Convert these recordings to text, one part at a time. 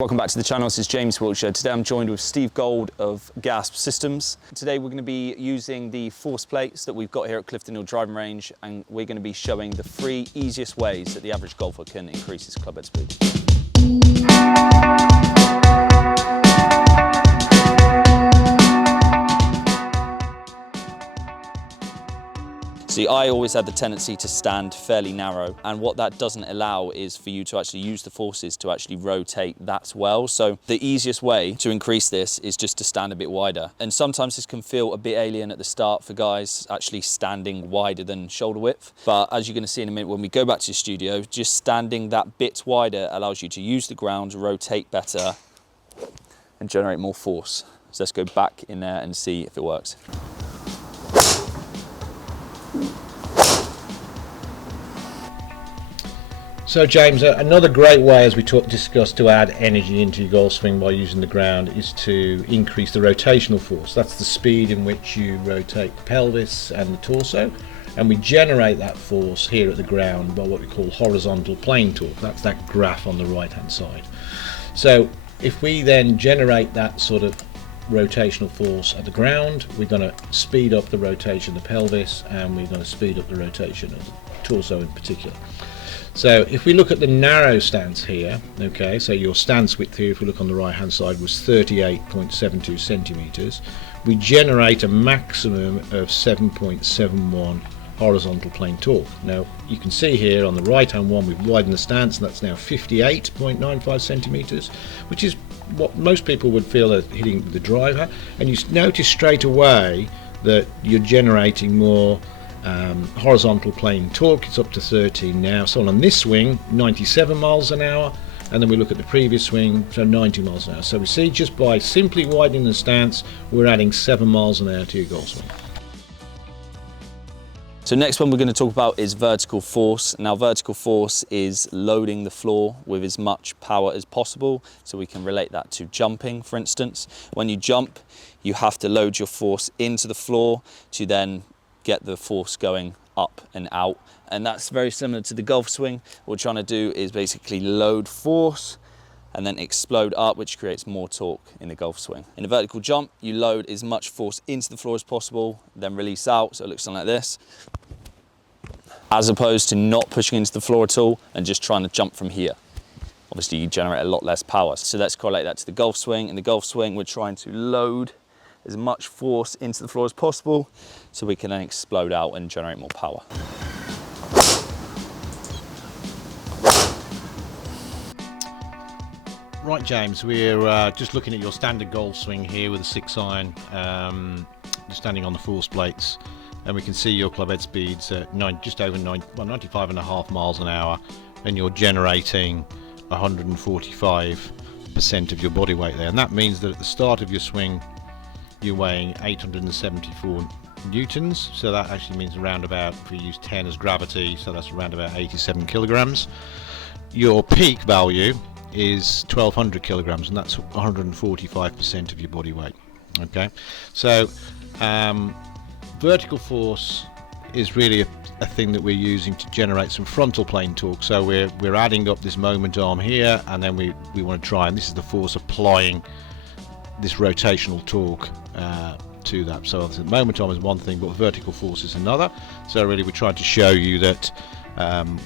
Welcome back to the channel. This is James Wiltshire. Today I'm joined with Steve Gould of Gasp Systems. Today we're going to be using the force plates that we've got here at Clifton Hill Driving Range, and we're going to be showing the 3 easiest ways that the average golfer can increase his clubhead speed. See, I always had the tendency to stand fairly narrow, and what that doesn't allow is for you to actually use the forces to actually rotate that well. So the easiest way to increase this is just to stand a bit wider. And sometimes this can feel a bit alien at the start for guys actually standing wider than shoulder width. But as you're going to see in a minute when we go back to the studio, just standing that bit wider allows you to use the ground, rotate better, and generate more force. So let's go back in there and see if it works. So James, another great way, as we discussed, to add energy into your golf swing by using the ground is to increase the rotational force. That's the speed in which you rotate the pelvis and the torso, and we generate that force here at the ground by what we call horizontal plane torque. That's that graph on the right hand side. So if we then generate that sort of rotational force at the ground, we're going to speed up the rotation of the pelvis, and we're going to speed up the rotation of the torso in particular. So if we look at the narrow stance here, okay, so your stance width here, if we look on the right hand side, was 38.72 centimeters. We generate a maximum of 7.71 horizontal plane torque. Now you can see here on the right hand one, we've widened the stance, and that's now 58.95 centimeters, which is what most people would feel are hitting the driver. And you notice straight away that you're generating more horizontal plane torque. It's up to 13 now. So on this swing, 97 miles an hour, and then we look at the previous swing, so 90 miles an hour. So we see just by simply widening the stance, we're adding 7 miles an hour to your golf swing. So next one we're going to talk about is vertical force. Now vertical force is loading the floor with as much power as possible. So we can relate that to jumping, for instance. When you jump, you have to load your force into the floor to then get the force going up and out, and that's very similar to the golf swing. What we're trying to do is basically load force and then explode up, which creates more torque in the golf swing. In a vertical jump, you load as much force into the floor as possible, then release out, so it looks something like this, as opposed to not pushing into the floor at all and just trying to jump from here. Obviously you generate a lot less power. So let's correlate that to the golf swing. In the golf swing, we're trying to load as much force into the floor as possible so we can then explode out and generate more power. Right James, we're just looking at your standard golf swing here with a 6-iron, standing on the force plates, and we can see your clubhead speeds at just over 95.5 miles an hour, and you're generating 145% of your body weight there. And that means that at the start of your swing you're weighing 874 newtons, so that actually means around about, if we use 10 as gravity, so that's around about 87 kilograms. Your peak value is 1200 kilograms, and that's 145% of your body weight. Okay, so vertical force is really a thing that we're using to generate some frontal plane torque. So we're adding up this moment arm here, and then we want to try, and this is the force applying this rotational torque to that. So the moment arm is one thing, but vertical force is another. So really we're trying to show you that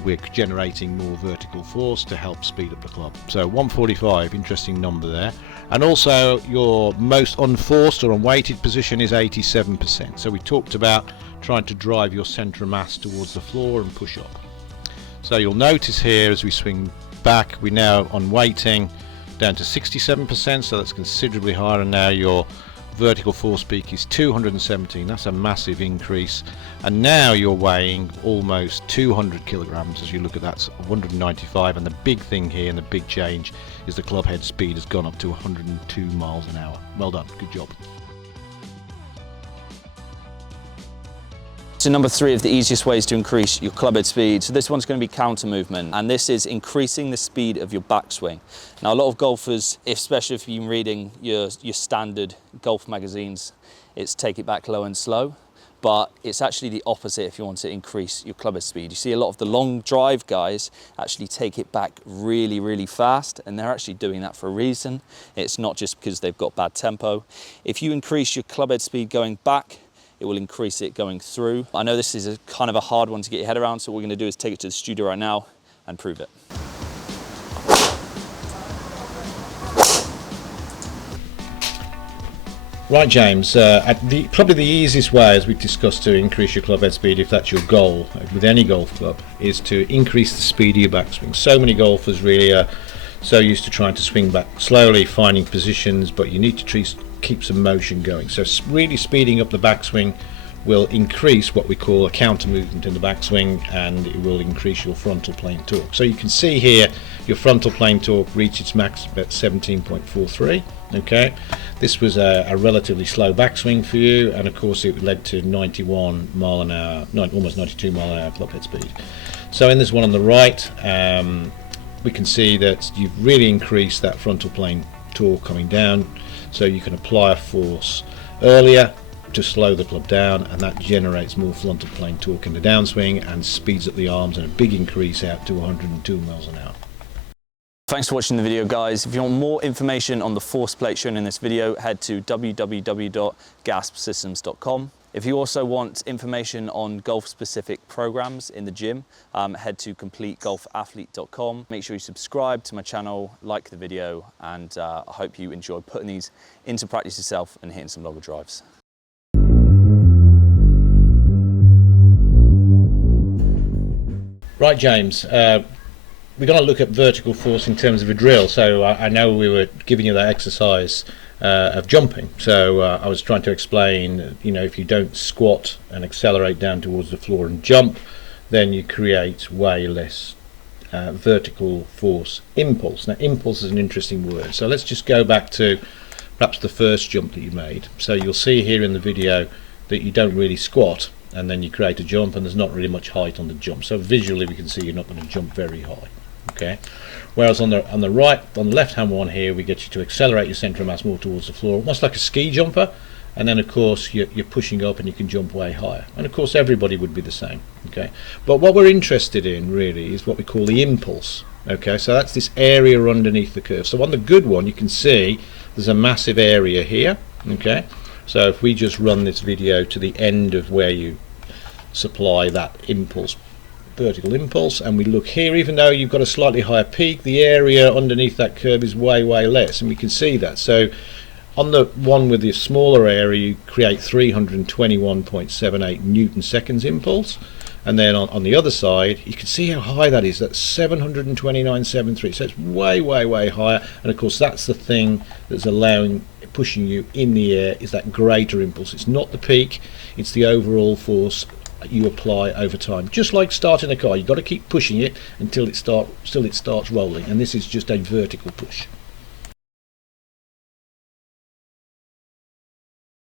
we're generating more vertical force to help speed up the club. So 145, interesting number there. And also your most unforced or unweighted position is 87%. So we talked about trying to drive your centre of mass towards the floor and push up. So you'll notice here as we swing back, we're now on weighting down to 67%, so that's considerably higher, and now your vertical force peak is 217. That's a massive increase, and now you're weighing almost 200 kilograms. As you look at that, 195, and the big thing here and the big change is the clubhead speed has gone up to 102 miles an hour. Well done, good job. So number 3 of the easiest ways to increase your clubhead speed. So this one's going to be counter movement, and this is increasing the speed of your backswing. Now a lot of golfers, especially if you've been reading your standard golf magazines, it's take it back low and slow. but it's actually the opposite if you want to increase your clubhead speed. You see a lot of the long drive guys actually take it back really, really fast, and they're actually doing that for a reason. It's not just because they've got bad tempo. If you increase your clubhead speed going back, it will increase it going through. I know this is a kind of a hard one to get your head around, so what we're gonna do is take it to the studio right now and prove it. Right, James, probably the easiest way, as we've discussed, to increase your clubhead speed, if that's your goal with any golf club, is to increase the speed of your backswing. So many golfers really are so used to trying to swing back slowly, finding positions, but you need to keep some motion going. So really speeding up the backswing will increase what we call a counter movement in the backswing, and it will increase your frontal plane torque. So you can see here your frontal plane torque reached its max at 17.43. Okay, this was a relatively slow backswing for you, and of course it led to 91 mile an hour, almost 92 mile an hour clubhead speed. So in this one on the right, we can see that you've really increased that frontal plane torque coming down, so you can apply a force earlier to slow the club down, and that generates more frontal plane torque in the downswing and speeds up the arms, and a big increase out to 102 miles an hour. Thanks for watching the video, guys. If you want more information on the force plate shown in this video, head to www.gaspsystems.com. If you also want information on golf-specific programs in the gym, head to completegolfathlete.com. Make sure you subscribe to my channel, like the video, and I hope you enjoy putting these into practice yourself and hitting some longer drives. Right, James, we're going to look at vertical force in terms of a drill. So I know we were giving you that exercise of jumping. So I was trying to explain, if you don't squat and accelerate down towards the floor and jump, then you create way less vertical force impulse. Now, impulse is an interesting word. So let's just go back to perhaps the first jump that you made. So you'll see here in the video that you don't really squat, and then you create a jump, and there's not really much height on the jump. So visually we can see you're not going to jump very high. Okay. Whereas on the left hand one here, we get you to accelerate your centre of mass more towards the floor, almost like a ski jumper, and then of course you're pushing up and you can jump way higher. And of course everybody would be the same. Okay. But what we're interested in really is what we call the impulse. Okay. So that's this area underneath the curve. So on the good one, you can see there's a massive area here. Okay. So if we just run this video to the end of where you supply that impulse, vertical impulse, and we look here, even though you've got a slightly higher peak, the area underneath that curve is way less, and we can see that. So on the one with the smaller area, you create 321.78 Newton seconds impulse, and then on the other side you can see how high that is. That's 729.73, so it's way higher, and of course that's the thing that's pushing you in the air, is that greater impulse. It's not the peak, it's the overall force you apply over time. Just like starting a car, you've got to keep pushing it until it starts rolling, and this is just a vertical push.